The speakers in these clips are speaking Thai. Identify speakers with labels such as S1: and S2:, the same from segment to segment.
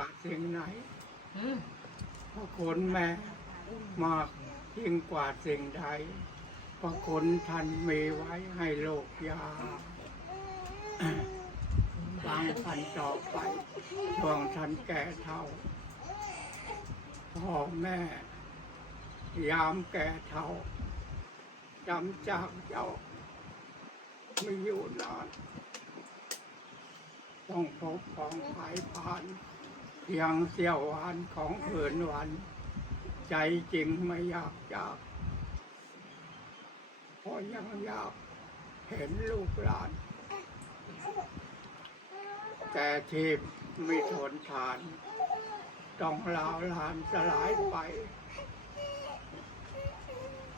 S1: ว่าสิ่งไหน
S2: อืม
S1: พระคุณแม่มากยิ่งกว่าสิ่งใดพระคุณท่านมีไว้ให้โลกยาฟังพันต่อไป ช่วงท่านแก่เท่า พ่อแม่ ยามแก่เท่าจำจากเจ้า ไม่อยู่นานต้องพบของภายผ่าน เพียงเสี้ยววันของเผืนวันใจจริงไม่อยากจากเพราะยังอยากเห็นลูกหลาน แต่ทีมไม่ทนทาน ต้องลาวลานสลายไป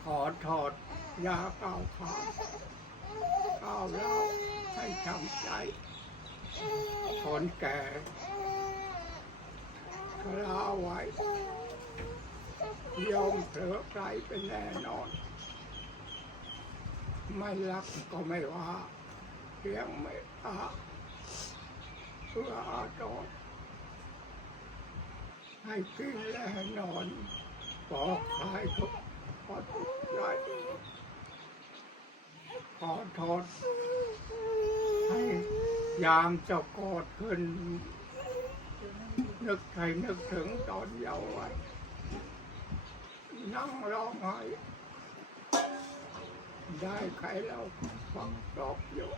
S1: ขอถอดยาเก้าขาดก้าวเล่าให้ช้ำใจคนแก่ ลาไว้ยอมเผลอใจเป็นแน่นอน ไม่รักก็ไม่ว่าเพียงไม่อาเพื่ออาจอดให้กินและให้นอนปอกคลายทุกขอทุกข์ใจขอโทษให้ยามเจะกอดขึ้น นึกใครนึกถึงตอนเยาว์วัยนั่งร้องไห้ได้ใครเราฟังตอบอยู่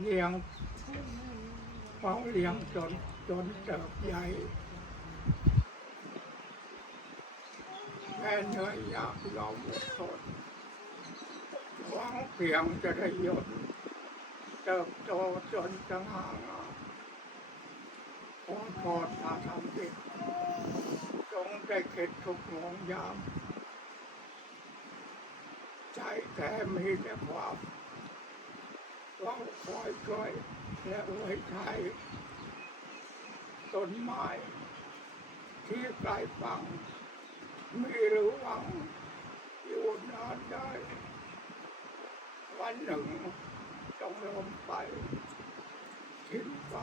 S1: เลี้ยงเขาเลี้ยงจนจนเติบใหญ่แม่เหนื่อยอยากยอมอดทน หวังเพียงจะได้ยดเติบโตจนจะงางามขอโทษถ้าทำผิดจงได้เข็ดทุกมองยาม ใจแท้มีแต่ความเว้าคอยช่วยและไว้ใจต้นไม้ที่ไกลฟังมีรู้หวังอยู่นานได้ วันหนึ่งต้องลมไปทิ้งฟั